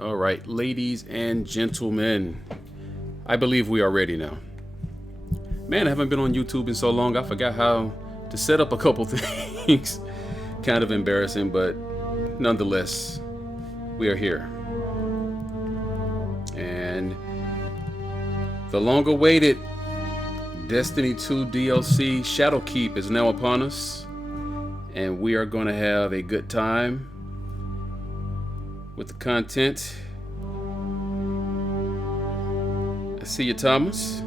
All right, ladies and gentlemen, I believe we are ready now. Man, I haven't been on YouTube in so long, I forgot how to set up a couple things. Kind of embarrassing, but nonetheless, we are here. And the long awaited Destiny 2 DLC Shadowkeep is now upon us. And we are going to have a good time with the content. I see you, Thomas.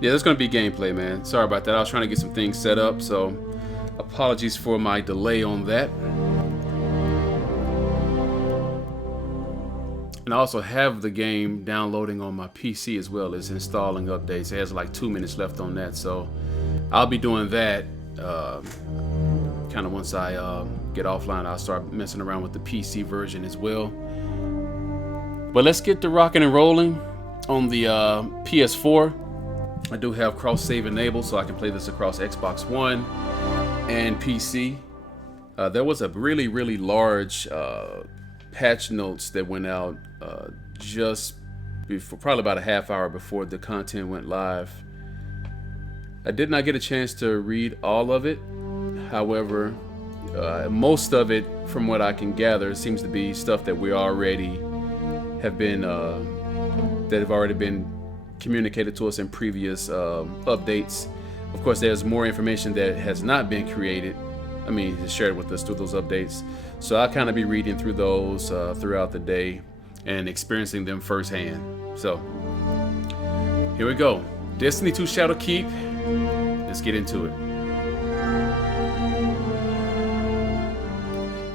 Yeah, there's going to be gameplay, man. Sorry about that. I was trying to get some things set up, so apologies for my delay on that. And I also have the game downloading on my PC as well as installing updates. It has like 2 minutes left on that, so I'll be doing that kind of once I get offline. I'll start messing around with the PC version as well. But let's get to rocking and rolling on the PS4. I do have cross save enabled, so I can play this across Xbox One and PC. There was a really large patch notes that went out just before, probably about a half hour before the content went live. I did not get a chance to read all of it. However, most of it, from what I can gather, seems to be stuff that we already have been that have already been communicated to us in previous updates. Of course, there's more information that has not been created. I mean, it's shared with us through those updates. So I'll kind of be reading through those throughout the day and experiencing them firsthand. So here we go. Destiny 2 Shadowkeep. Let's get into it.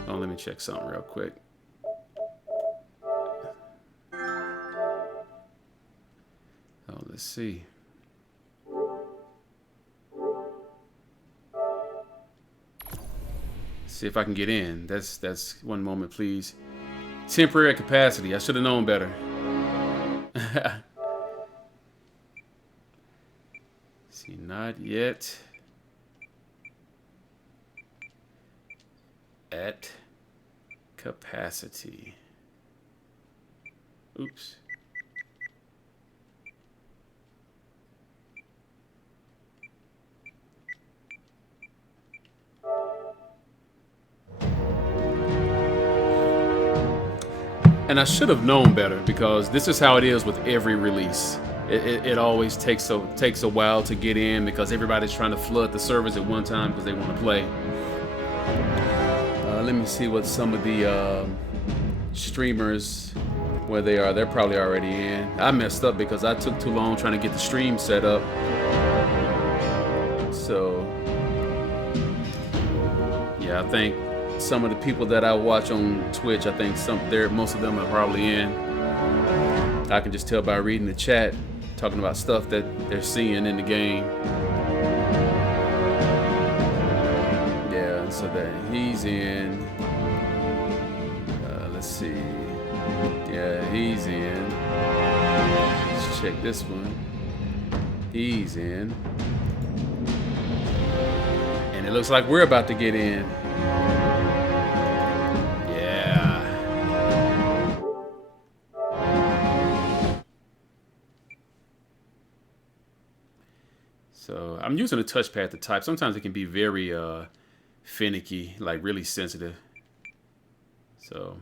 Oh, let me check something real quick. Oh, let's see. See if I can get in. That's one moment, please. Temporary capacity. I should have known better. See, not yet. At capacity. Oops. And I should have known better, because this is how it is with every release. It always takes a while to get in, because everybody's trying to flood the servers at one time because they want to play. Let me see what some of the streamers, where they are. They're probably already in. I messed up because I took too long trying to get the stream set up. So yeah, I think some of the people that I watch on Twitch, I think most of them are probably in. I can just tell by reading the chat, talking about stuff that they're seeing in the game. Yeah, so that he's in. Let's see. Yeah, he's in. Let's check this one. He's in. And it looks like we're about to get in. So I'm using a touchpad to type. Sometimes it can be very finicky, like really sensitive. So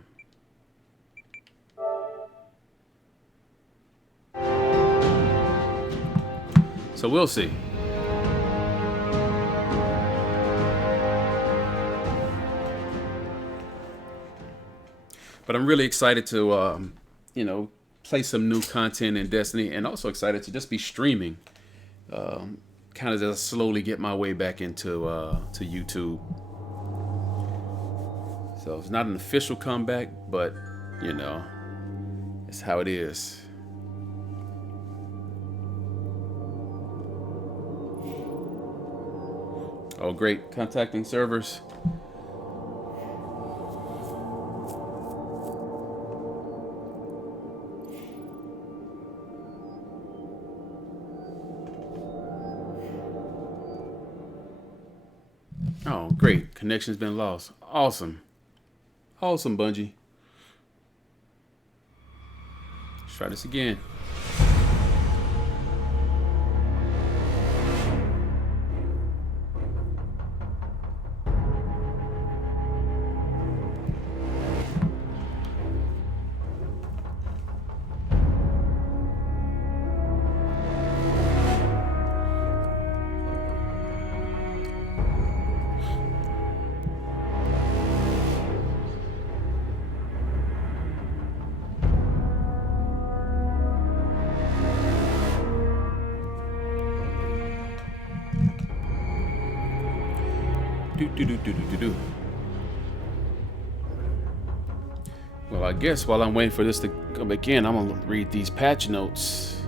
we'll see. But I'm really excited to, play some new content in Destiny, and also excited to just be streaming. Kind of just slowly get my way back into to YouTube. So it's not an official comeback, but it's how it is. Oh, great. Contacting servers. Oh, great. Connection's been lost. Awesome. Awesome, Bungie. Let's try this again. Do. Well, I guess while I'm waiting for this to come back in, I'm gonna read these patch notes.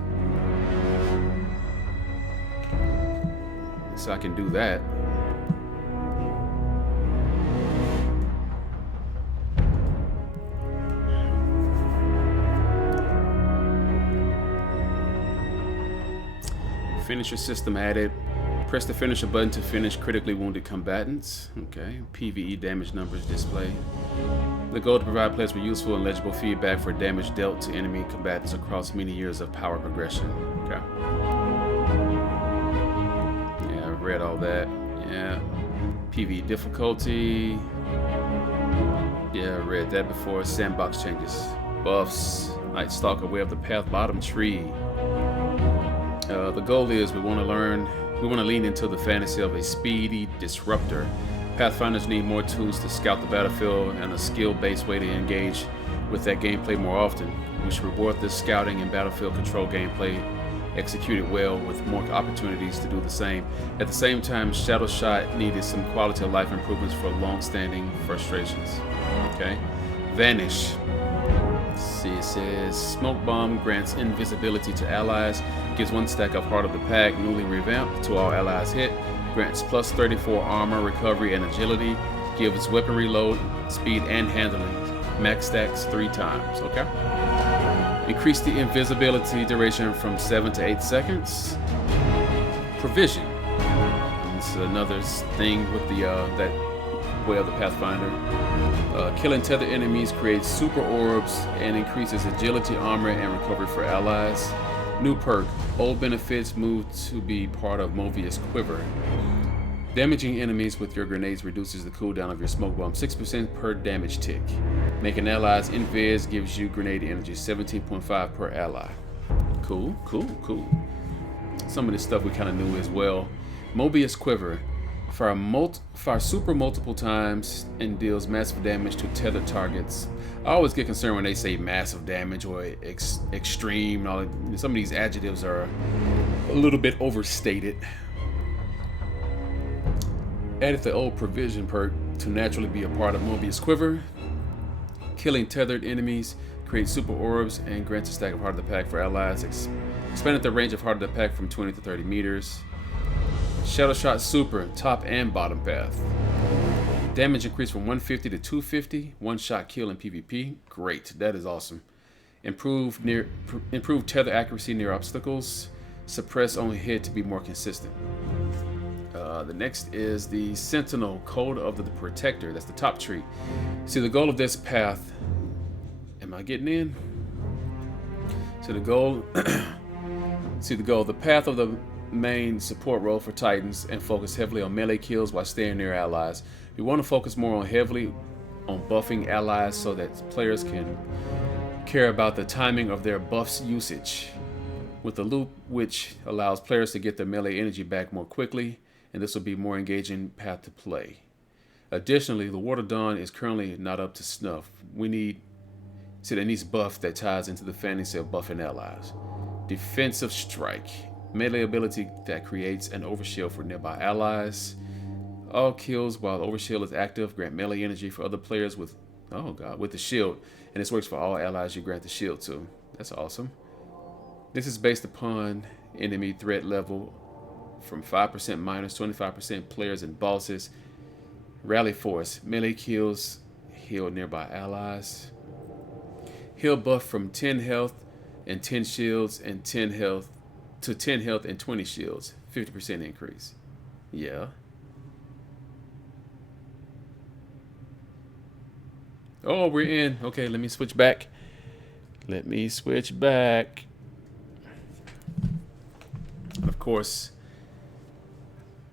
So I can do that. Finisher system added. Press the finisher button to finish critically wounded combatants. Okay. PvE damage numbers displayed. The goal to provide players with useful and legible feedback for damage dealt to enemy combatants across many years of power progression. Okay. Yeah, I've read all that. Yeah. PvE difficulty. Yeah, I read that before. Sandbox changes. Buffs. Night Stalker, Way of the Path, Bottom Tree. The goal is we want to lean into the fantasy of a speedy disruptor. Pathfinders need more tools to scout the battlefield and a skill-based way to engage with that gameplay more often. We should reward this scouting and battlefield control gameplay executed well with more opportunities to do the same. At the same time, Shadowshot needed some quality of life improvements for long-standing frustrations. Okay, Vanish. Let's see, it says Smoke Bomb grants invisibility to allies, gives 1 stack of Heart of the Pack, newly revamped, to all allies hit, grants plus 34 armor, recovery, and agility, gives weapon reload, speed, and handling. Max stacks 3 times. Okay. Increase the invisibility duration from 7 to 8 seconds. Provision. It's another thing with the that Way of the Pathfinder. Killing tethered enemies creates super orbs and increases agility, armor, and recovery for allies. New perk. Old benefits move to be part of Movius Quiver. Damaging enemies with your grenades reduces the cooldown of your smoke bomb 6% per damage tick. Making allies invis gives you grenade energy 17.5 per ally. Cool. Some of this stuff we kind of knew as well. Mobius Quiver. Fire super multiple times and deals massive damage to tethered targets. I always get concerned when they say massive damage or extreme. And all that. Some of these adjectives are a little bit overstated. Added the old provision perk to naturally be a part of Mobius Quiver. Killing tethered enemies creates super orbs and grants a stack of Heart of the Pack for allies. Expanded the range of Heart of the Pack from 20 to 30 meters. Shadowshot Super, top and bottom path. Damage increased from 150 to 250. One shot kill in PvP. Great, that is awesome. Improved tether accuracy near obstacles. Suppress on hit to be more consistent. The next is the Sentinel, Code of the Protector. That's the top tree. See, the goal of this path. Am I getting in? So the goal. See the goal. The path of the main support role for Titans and focus heavily on melee kills while staying near allies. We want to focus more heavily on buffing allies so that players can care about the timing of their buffs usage. With the loop, which allows players to get their melee energy back more quickly, and this will be more engaging path to play. Additionally, the Ward of Dawn is currently not up to snuff. That needs buff that ties into the fantasy of buffing allies. Defensive Strike. Melee ability that creates an overshield for nearby allies. All kills while the overshield is active grant melee energy for other players with the shield, and this works for all allies you grant the shield to. That's awesome. This is based upon enemy threat level from 5% minus 25% players and bosses. Rally Force. Melee kills heal nearby allies. Heal buff from 10 health and 10 shields and 10 health to 10 health and 20 shields. 50% increase. Yeah. Oh, we're in. Okay, let me switch back. Let me switch back. And of course,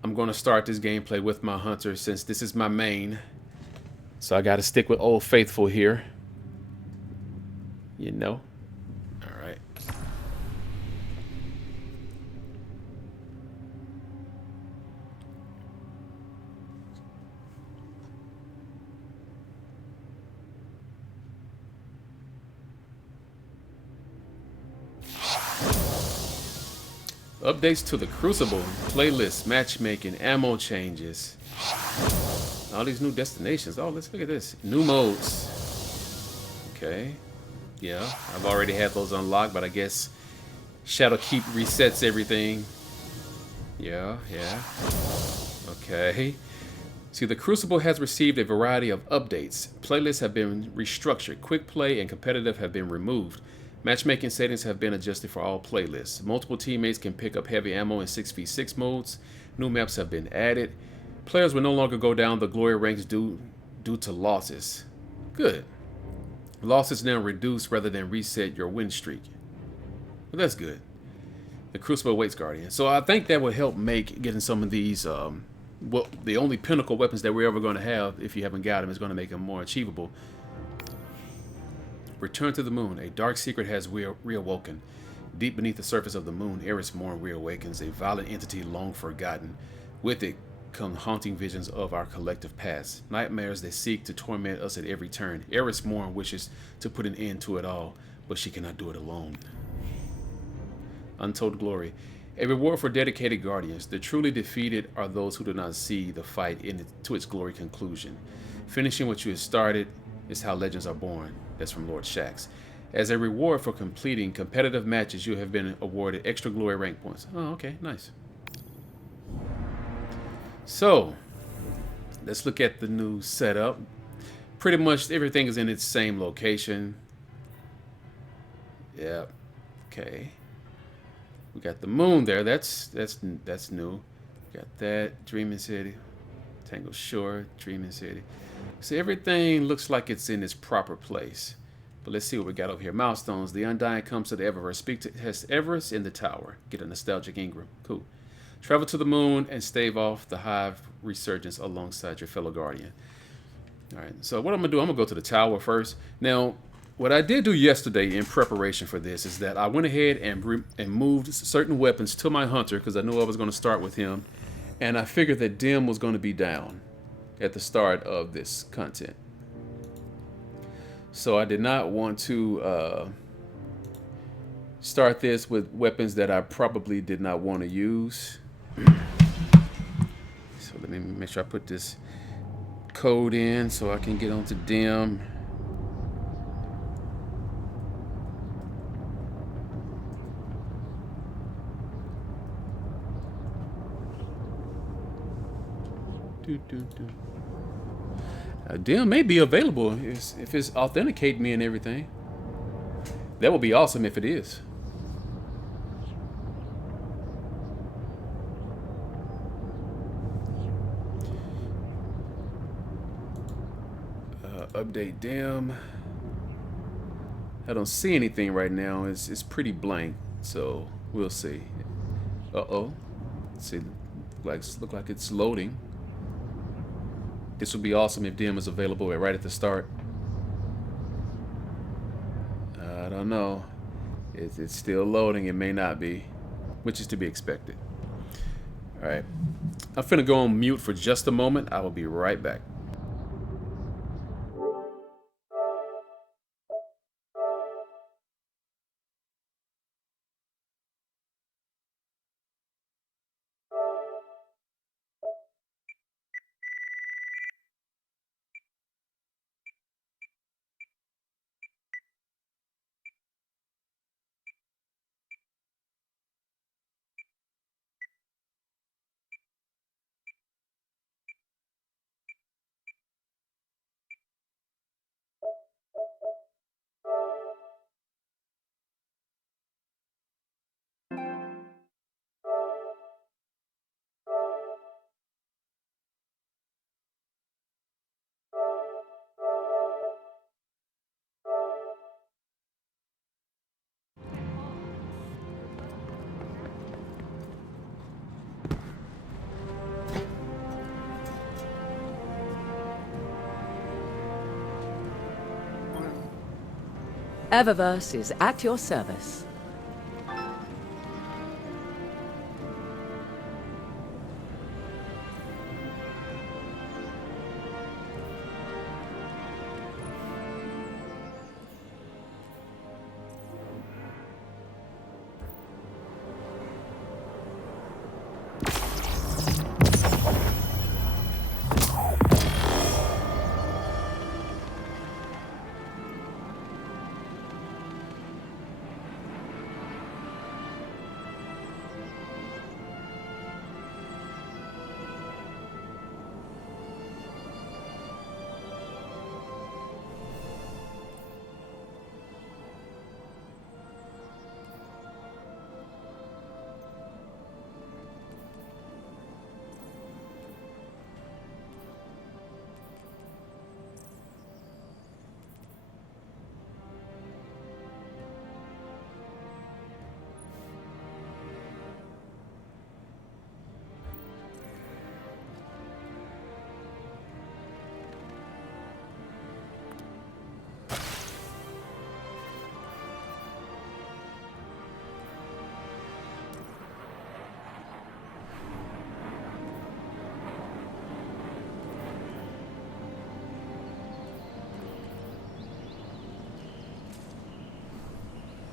I'm going to start this gameplay with my hunter since this is my main. So I got to stick with Old Faithful here. You know? All right. Updates to the Crucible, playlist, matchmaking, ammo changes. All these new destinations. Oh, let's look at this. New modes. Okay. Yeah, I've already had those unlocked, but I guess Shadowkeep resets everything. Yeah, yeah. Okay. See, the Crucible has received a variety of updates. Playlists have been restructured. Quick play and competitive have been removed. Matchmaking settings have been adjusted for all playlists. Multiple teammates can pick up heavy ammo in 6v6 modes. New maps have been added. Players will no longer go down the glory ranks due to losses. Good. Losses now reduce rather than reset your win streak. Well, that's good. The Crucible awaits Guardian. So I think that would help make getting some of these, well, the only pinnacle weapons that we're ever going to have, if you haven't got them, is going to make them more achievable. Return to the moon. A dark secret has reawoken. Deep beneath the surface of the moon, Eris Morn reawakens, a violent entity long forgotten. With it come haunting visions of our collective past. Nightmares that seek to torment us at every turn. Eris Morn wishes to put an end to it all, but she cannot do it alone. Untold glory. A reward for dedicated guardians. The truly defeated are those who do not see the fight to its glory conclusion. Finishing what you have started is how legends are born. That's from Lord Shax. As a reward for completing competitive matches, you have been awarded extra glory rank points. Oh, okay, nice. So, let's look at the new setup. Pretty much everything is in its same location. Yep. Okay. We got the moon there. That's new. Got that. Dreaming City. Tangle Shore. Dreaming City. So everything looks like it's in its proper place. But let's see what we got over here. Milestones. The Undying comes to the Eververse. Speak to Everest in the tower. Get a nostalgic Ingram. Cool. Travel to the moon and stave off the hive resurgence alongside your fellow guardian. All right. So what I'm gonna do? I'm gonna go to the tower first. Now, what I did do yesterday in preparation for this is that I went ahead and moved certain weapons to my hunter because I knew I was going to start with him, and I figured that Dim was going to be down at the start of this content. So I did not want to start this with weapons that I probably did not want to use. So let me make sure I put this code in so I can get onto Dim. Dim may be available if it's authenticate me and everything. That would be awesome if it is. Update Dim. I don't see anything right now. It's pretty blank, so we'll see. Uh-oh. Let's see. Look like it's loading. This would be awesome if Dim is available right at the start. I don't know. It's still loading. It may not be, which is to be expected. All right. I'm finna go on mute for just a moment. I will be right back. Eververse is at your service.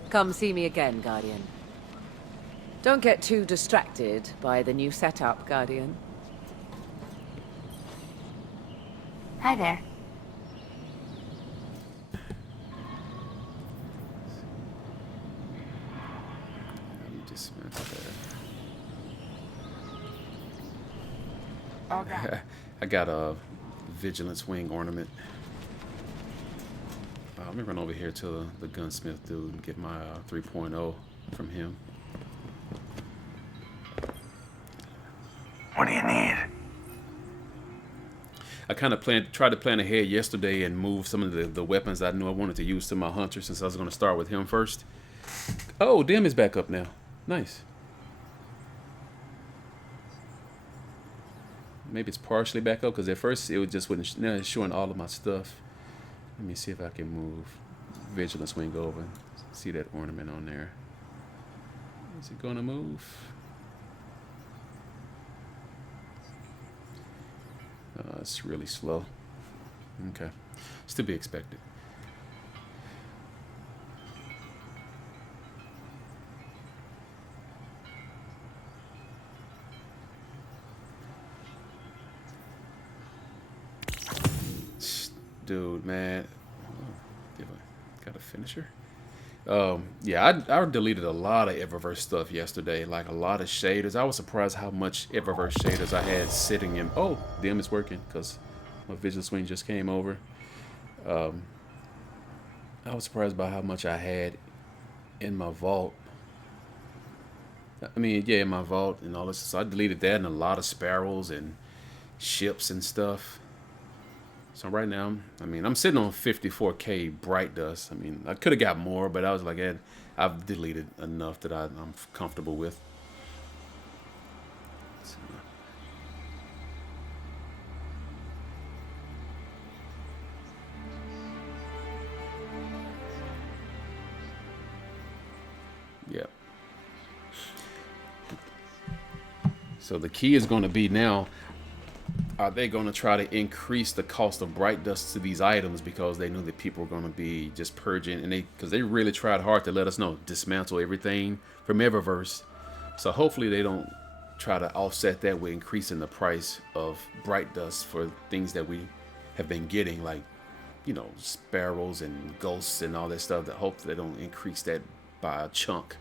Come see me again, Guardian. Don't get too distracted by the new setup, Guardian. Hi there. Let me dismantle All done. that. I got a vigilance wing ornament. Let me run over here to the gunsmith dude and get my 3.0 from him. What do you need? I kind of tried to plan ahead yesterday and move some of the weapons I knew I wanted to use to my hunter, since I was going to start with him first. Oh, Dim is back up now. Nice. Maybe it's partially back up, because at first it just wasn't showing all of my stuff. Let me see if I can move Vigilance Wing over. See that ornament on there. Is it going to move? It's really slow. Okay. It's to be expected. Dude, man. Got a finisher? Yeah, I deleted a lot of Eververse stuff yesterday, like a lot of shaders. I was surprised how much Eververse shaders I had sitting in. Oh, them is working, because my Vigilance Wing just came over. I was surprised by how much I had in my vault. I mean, yeah, in my vault and all this. So I deleted that and a lot of sparrows and ships and stuff. So right now, I mean, I'm sitting on 54K bright dust. I mean, I could have got more, but I was like, I've deleted enough that I'm comfortable with. So, yeah. So the key is going to be now, are they going to try to increase the cost of bright dust to these items because they know that people are going to be just purging, and because they really tried hard to let us know, dismantle everything from Eververse. So hopefully they don't try to offset that with increasing the price of bright dust for things that we have been getting, like, you know, sparrows and ghosts and all that stuff. That hope they don't increase that by a chunk.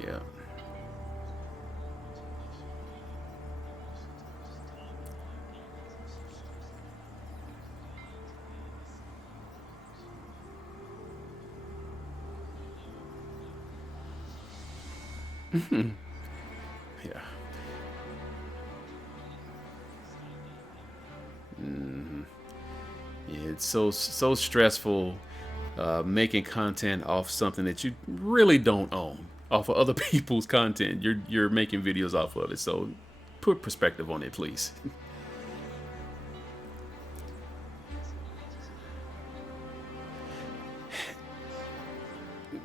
Yeah. Yeah. Yeah, it's so stressful making content off something that you really don't own, off of other people's content. You're making videos off of it. So put perspective on it, please.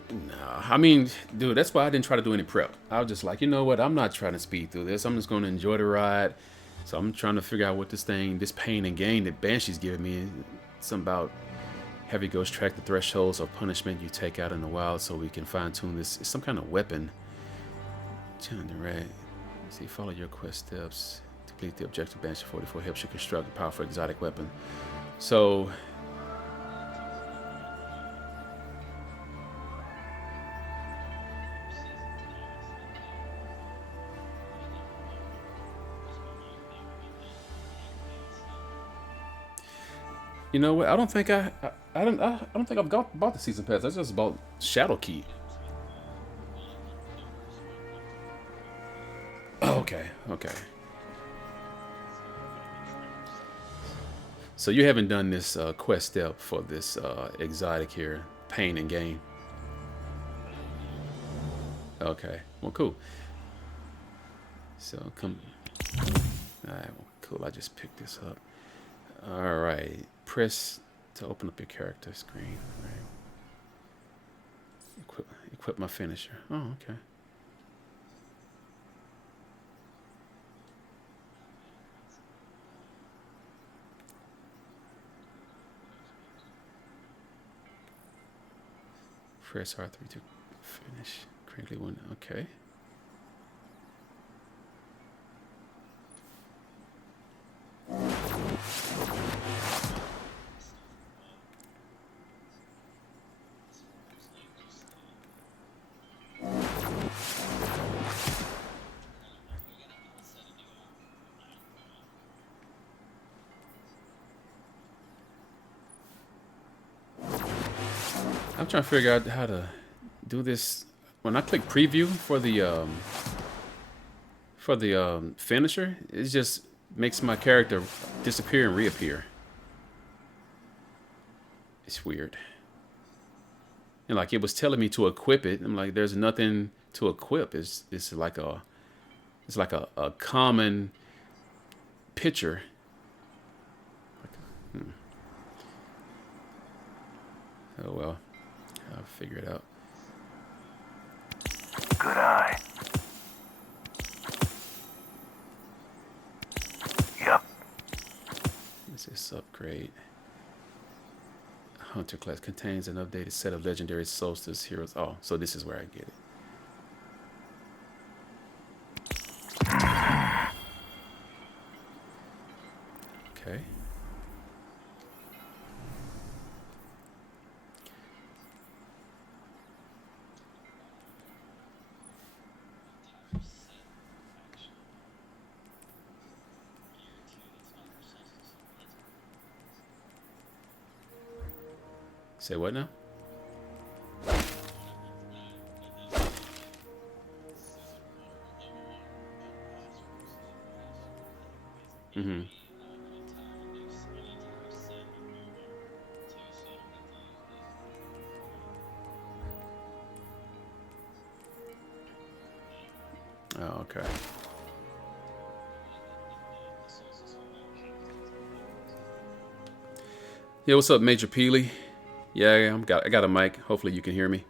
Nah, I mean, dude, that's why I didn't try to do any prep. I was just like, you know what? I'm not trying to speed through this. I'm just going to enjoy the ride. So I'm trying to figure out what this pain and gain that Banshee's giving me. Something about heavy ghost track the thresholds of punishment you take out in the wild so we can fine tune this. It's some kind of weapon. Right. See, follow your quest steps. To complete the objective, Banshee 44 helps you construct a powerful exotic weapon. So you know what? I don't think I don't think I've bought the season pass. I just bought Shadowkeep. Oh, okay. So you haven't done this quest step for this exotic here, pain and gain. Okay, well, cool. So come. All right, well, cool. I just picked this up. All right, press to open up your character screen. All right. Equip my finisher. Oh, okay. Press R3 to finish. Crinkly one. Okay. I'm trying to figure out how to do this. When I click preview for the finisher, it just makes my character disappear and reappear. It's weird. And like it was telling me to equip it. I'm like, there's nothing to equip. It's like a common picture. Oh well, I'll figure it out. Good eye. Yep. What's this upgrade? Hunter class contains an updated set of legendary solstice heroes. Oh, so this is where I get it. Okay. Say what now? Mm-hmm. Oh, okay. Yeah, what's up, Major Peely? Yeah, I got a mic. Hopefully you can hear me.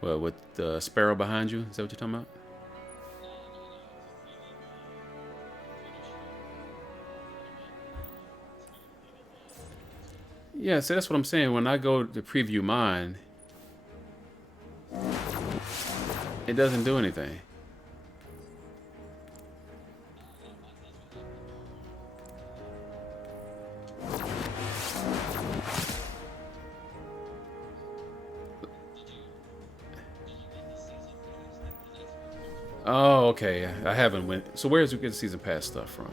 Well, with the sparrow behind you, is that what you're talking about? Yeah, so that's what I'm saying. When I go to preview mine, it doesn't do anything. Oh, okay. I haven't went. So where's we get the season pass stuff from?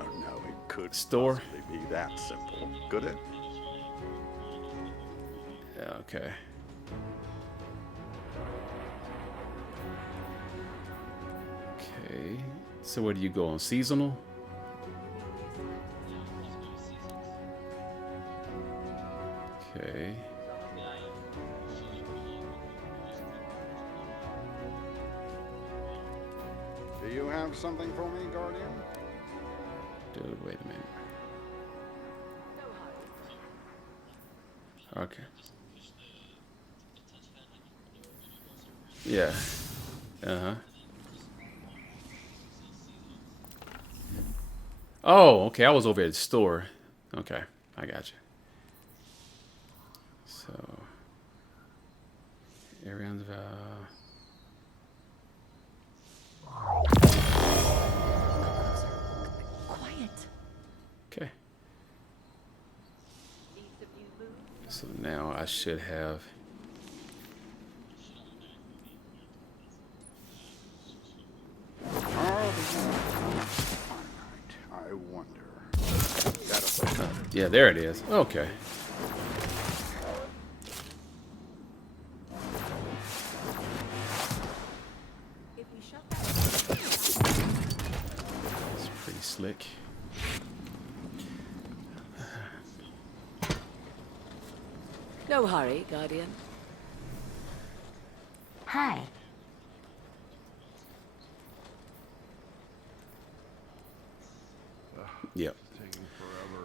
Oh, no, it couldn't Store. possibly be that simple, could it? Yeah, okay. Okay. So where do you go on seasonal? Okay. Do you have something for me, Guardian? Dude, wait a minute. Okay. Yeah. Uh-huh. Oh, okay. I was over at the store. Okay. I got you. So, Arian's Quiet. okay. So now I should have. I wonder. Yeah, there it is. Okay. It's pretty slick. No hurry, Guardian. Hi. Yep. Taking forever.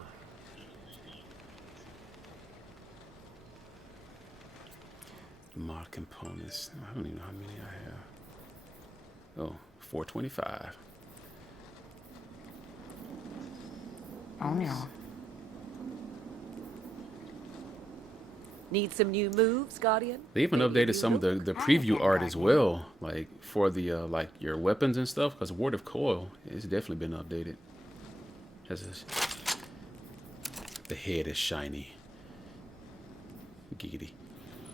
Mod components. I don't even know how many I have. Oh, 425. Oh no. Need some new moves, Guardian? They even Maybe a updated new some of look? the preview art as well, like for the like your weapons and stuff. Because Word of Coil has definitely been updated. The head is shiny. Giggity.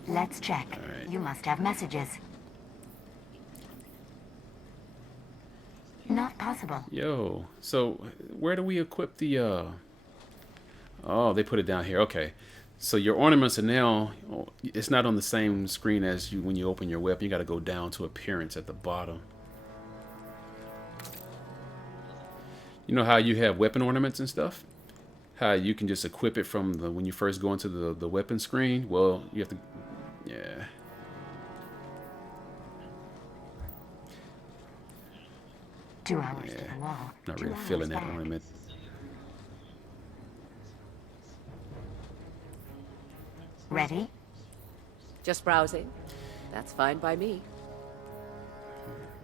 Let's check. Alright. You must have messages. Not possible. Yo, so where do we equip the oh, they put it down here. Okay. So your ornaments are now, it's not on the same screen as you when you open your weapon. You got to go down to appearance at the bottom. You know how you have weapon ornaments and stuff? How you can just equip it from the when you first go into the weapon screen? Well, you have to, yeah. Two hours to Yeah, the wall. not 2 really hours feeling that back. ornament. Ready? Just browsing. That's fine by me.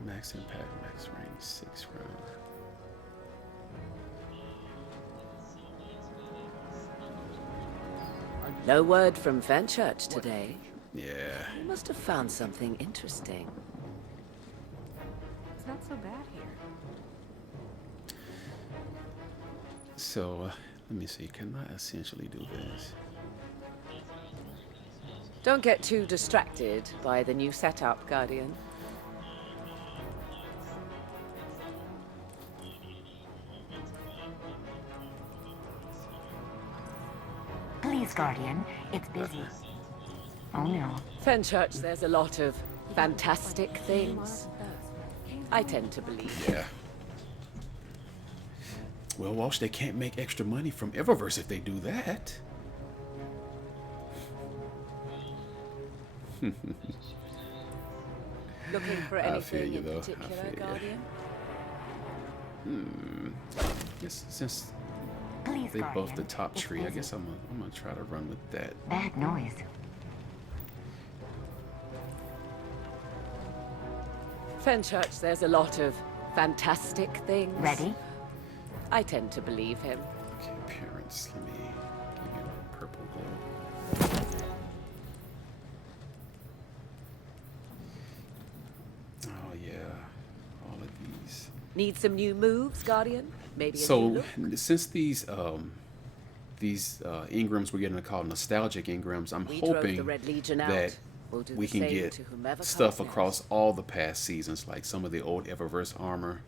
Max impact, max range, 6 round. No word from Fenchurch today. Yeah. You must have found something interesting. It's not so bad here. So, let me see. Can I essentially do this? Don't get too distracted by the new setup, Guardian. Please, Guardian. It's busy. Oh no. Fenchurch, there's a lot of fantastic things. I tend to believe. Yeah. Well, Walsh, they can't make extra money from Eververse if they do that. Looking for I feel anything you, in though. I particular, feel you. Guardian? Guess since Please, they Guardian. both the top It's tree, I busy. guess I'm gonna try to run with that. Bad noise. Fenchurch, there's a lot of fantastic things. Ready? I tend to believe him. Okay, appearance. Let me give you a purple glow. Oh yeah, all of these. Need some new moves, Guardian? Maybe a new So look? since these engrams we're getting are called nostalgic engrams. I'm We drove the hoping Red Legion out. that We'll do we the can same get to whomever stuff comes across next. all the past seasons, like some of the old Eververse armor.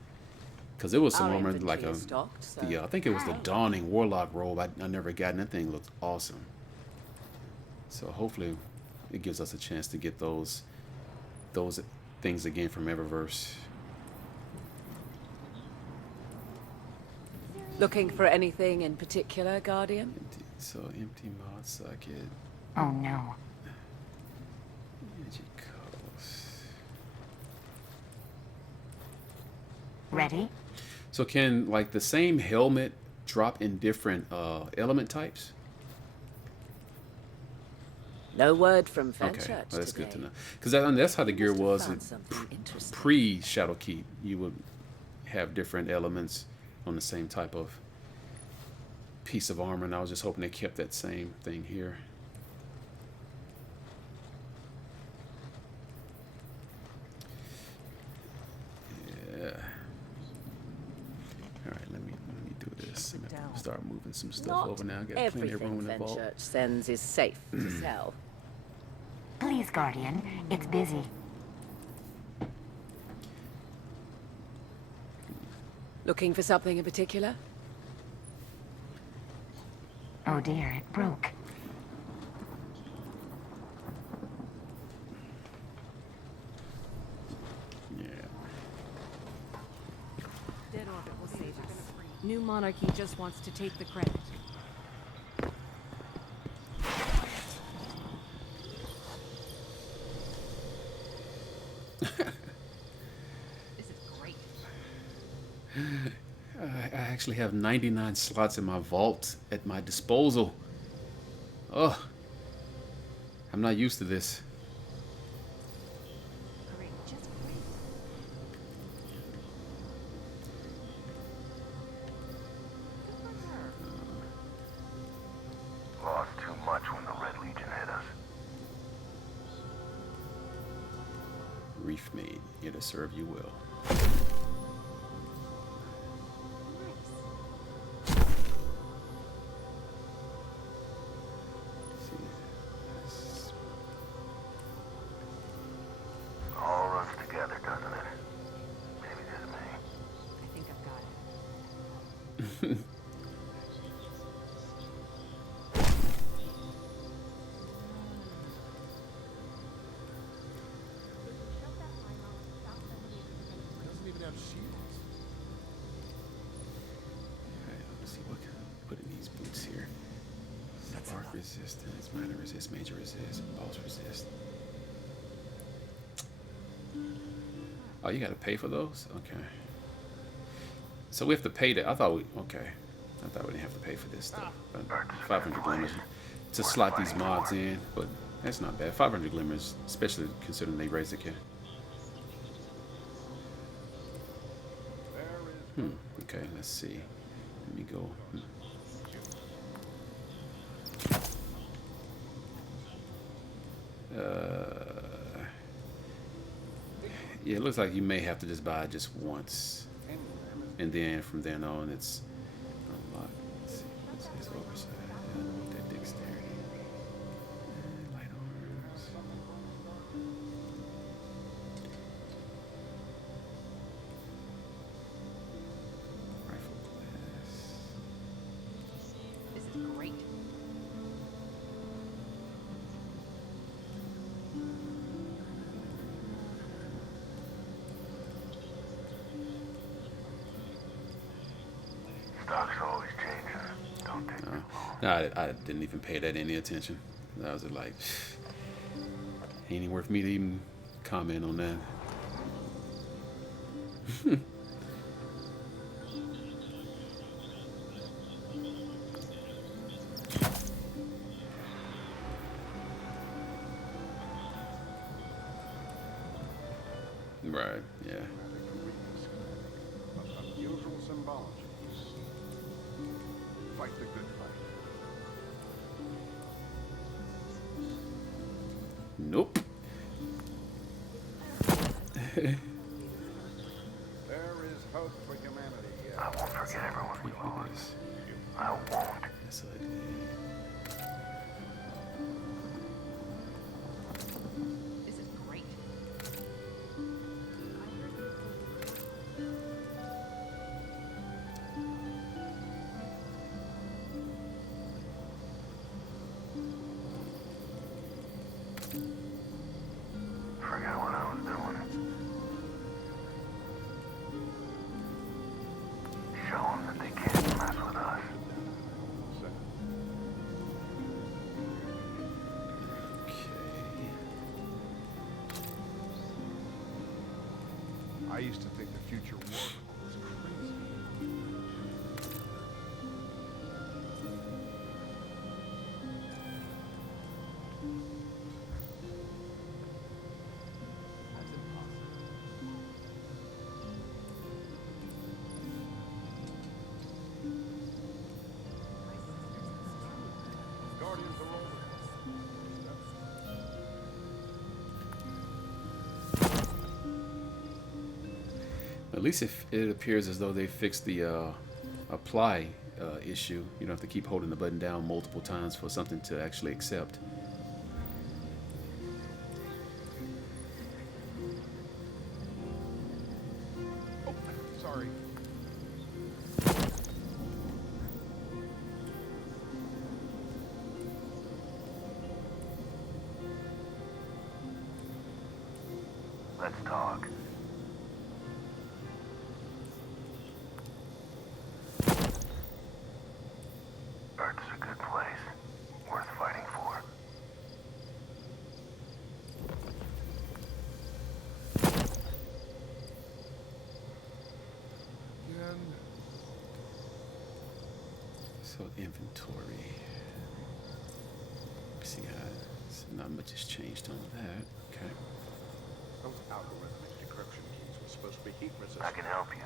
Because there was some Our armor like inventory is stocked, so I think it was the Dawning Warlock robe. I never got, and that thing looked awesome. So hopefully, it gives us a chance to get those things again from Eververse. Looking for anything in particular, Guardian? Empty mod socket. Oh no. Magic coast. Ready? So can like the same helmet drop in different element types? No word from Okay, Fenchurch well, that's today. good to know. Because that's how the gear Must have was found something interesting. pre Shadowkeep. You would have different elements on the same type of piece of armor, and I was just hoping they kept that same thing here. Yeah. All right, let me do this. I'm gonna start moving some stuff Not over now. I got plenty of everything room in the vault. Fenchurch sends is safe to sell. Please, Guardian. It's busy. Looking for something in particular? Oh dear, it broke. Yeah. Dead orbit will save us. New monarchy just wants to take the credit. This is great. I actually have 99 slots in my vault at my disposal. Oh, I'm not used to this. Great, just great. Good for her. Lost too much when the Red Legion hit us. Reef made, it'll serve you well. See, this- All runs together, doesn't it? Maybe just me. I think I've got it. Doesn't even have shields. Alright, let's see what can I put in these boots here. Spark resistance, minor resist, major resist, boss resist. Oh, you gotta pay for those? Okay. So we have to pay that. I thought we didn't have to pay for this stuff. But 500 glimmers to slot these mods in, but that's not bad. 500 glimmers, especially considering they raised the cap. Okay, let's see. Let me go. Yeah, it looks like you may have to just buy it just once, and then from then on it's unlocked. Let's see, what's this oversight? I don't want that dexterity. Light arms. Rifle class. This is great. Stock's always changing. Don't take too long. No, I didn't even pay that any attention. I was like, ain't even worth me to even comment on that. Right, yeah. Unusual symbology. Fight the good fight. Nope. There is hope for humanity. I won't forget everyone we lost. I won't. That's ugly. your war call is crazy. That's impossible. Guardians are over. At least if it appears as though they fixed the apply issue. You don't have to keep holding the button down multiple times for something to actually accept. Oh, sorry. Let's talk. Earth's a good place. Worth fighting for. Again. So inventory. See how not much has changed on that. Okay. Those algorithmic decryption keys were supposed to be heat resistant. I can help you.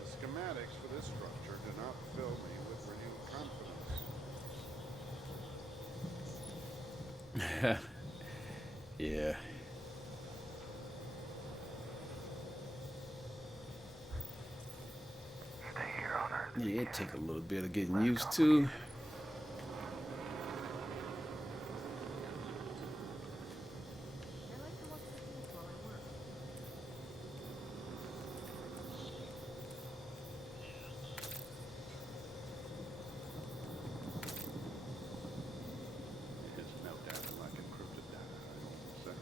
The schematics for this structure do not fill me with renewed confidence. Yeah. Stay here on Earth. Yeah, it take a little bit of getting used to. I like to watch the things while I work. It's meltdown like encrypted data. I don't say.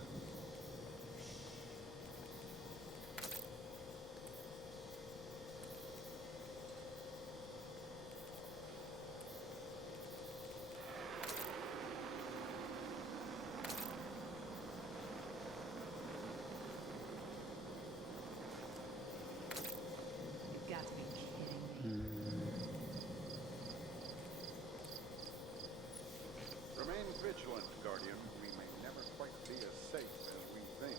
You've got to be kidding me. Remain vigilant, Guardian. We may never quite be as safe as we think.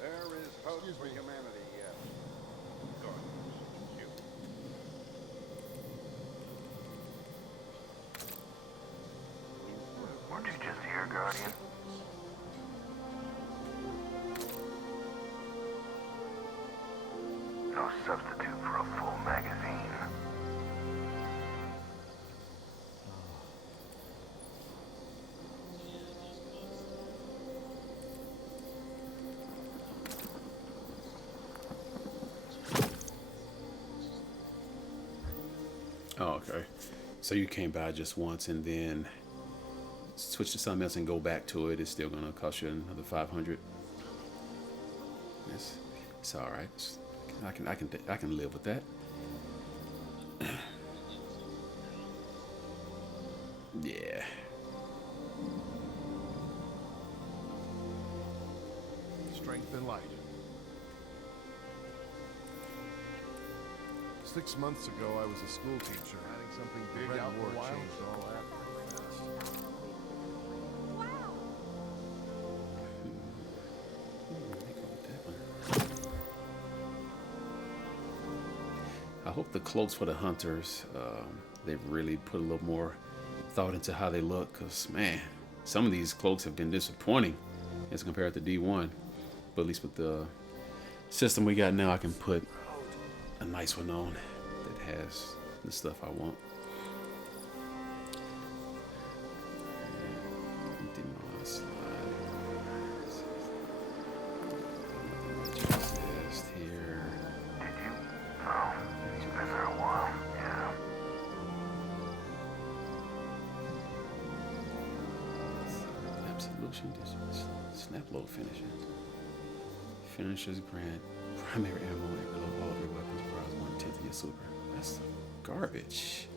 There is hope for humanity yet. Guardians, you. Weren't you just here, Guardian? No substitute for a full magazine. Oh, okay. So you came by just once and then switch to something else and go back to it. It's still gonna cost you another 500. It's all right. I can live with that. Yeah. Strength and light. 6 months ago, I was a school teacher. Adding something big Red out in War the wild changed all that. I hope the cloaks for the hunters, they've really put a little more thought into how they look, because, man, some of these cloaks have been disappointing as compared to D1. But at least with the system we got now, I can put a nice one on that has the stuff I want. Demon slide. Exist here. Did you? Oh, you've been there a while. Yeah. Potion, snap load finisher. Finishers grant primary ammo and reload all of your weapons, browse 1/10 of your super. That's garbage.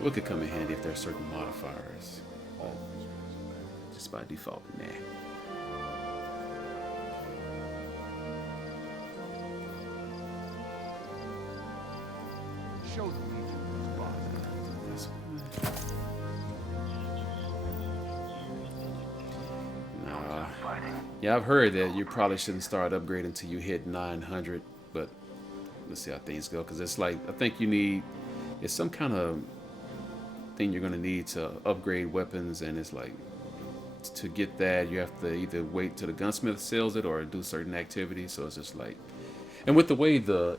What could come in handy if there are certain modifiers? Just by default, nah. Show the Legion who's boss. Nah. Yeah, I've heard that you probably shouldn't start upgrading until you hit 900, but let's see how things go. Because it's like, I think you need, it's some kind of thing you're going to need to upgrade weapons, and it's like, to get that, you have to either wait till the gunsmith sells it or do certain activities. So it's just like, and with the way the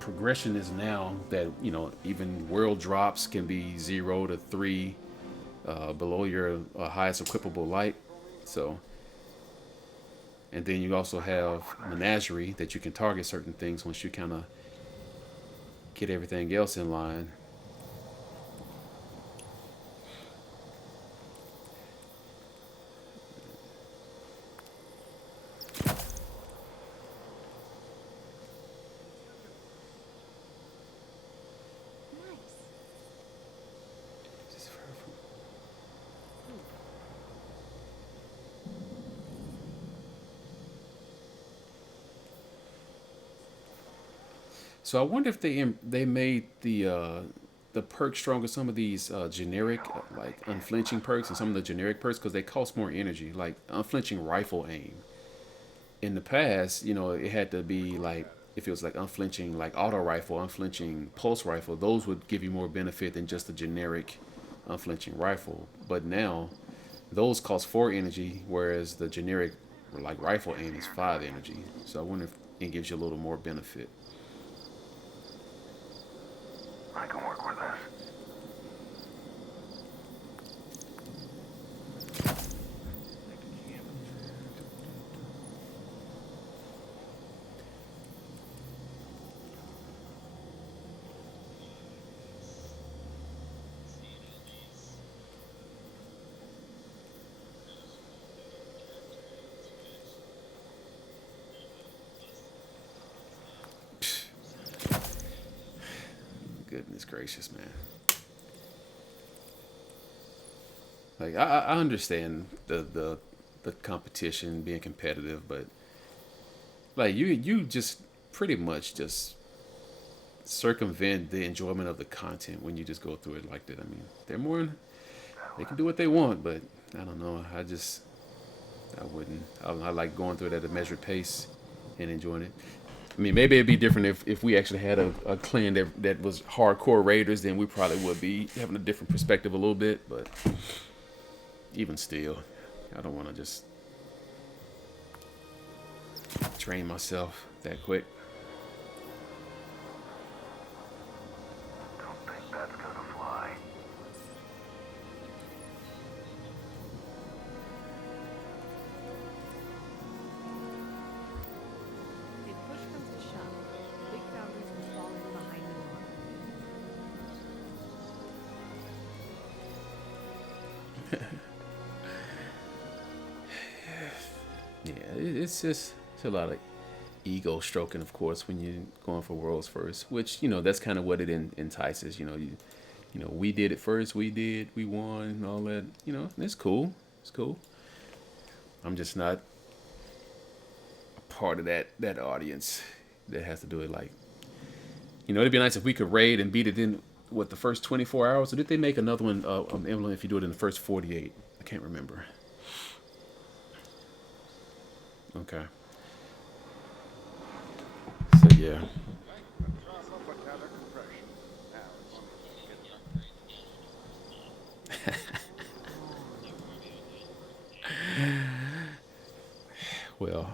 progression is now, that you know, even world drops can be 0 to 3 below your highest equipable light. So, and then you also have menagerie that you can target certain things once you kind of get everything else in line. So I wonder if they made the perk stronger. Some of these generic like unflinching perks and some of the generic perks, because they cost more energy. Like unflinching rifle aim. In the past, you know, it had to be like, if it was like unflinching like auto rifle, unflinching pulse rifle, those would give you more benefit than just a generic unflinching rifle. But now those cost 4 energy, whereas the generic like rifle aim is 5 energy. So I wonder if it gives you a little more benefit. I can work with this. Goodness gracious, man. Like I understand the competition, being competitive, but like you just pretty much just circumvent the enjoyment of the content when you just go through it like that. I mean, they can do what they want, but I don't know. I wouldn't. I like going through it at a measured pace and enjoying it. I mean, maybe it'd be different if we actually had a clan that was hardcore raiders. Then we probably would be having a different perspective a little bit. But even still, I don't want to just train myself that quick. Don't think that's gonna fly. If push comes to shove, big foundries will fall in behind the Yeah, it's a lot of ego stroking, of course, when you're going for worlds first. Which, you know, that's kind of what it entices. You know, we did it first. We won, and all that. You know, it's cool. It's cool. I'm just not a part of that audience that has to do it. Like, you know, it'd be nice if we could raid and beat it in what, the first 24 hours. Or did they make another one emblem if you do it in the first 48? I can't remember. Okay. So yeah.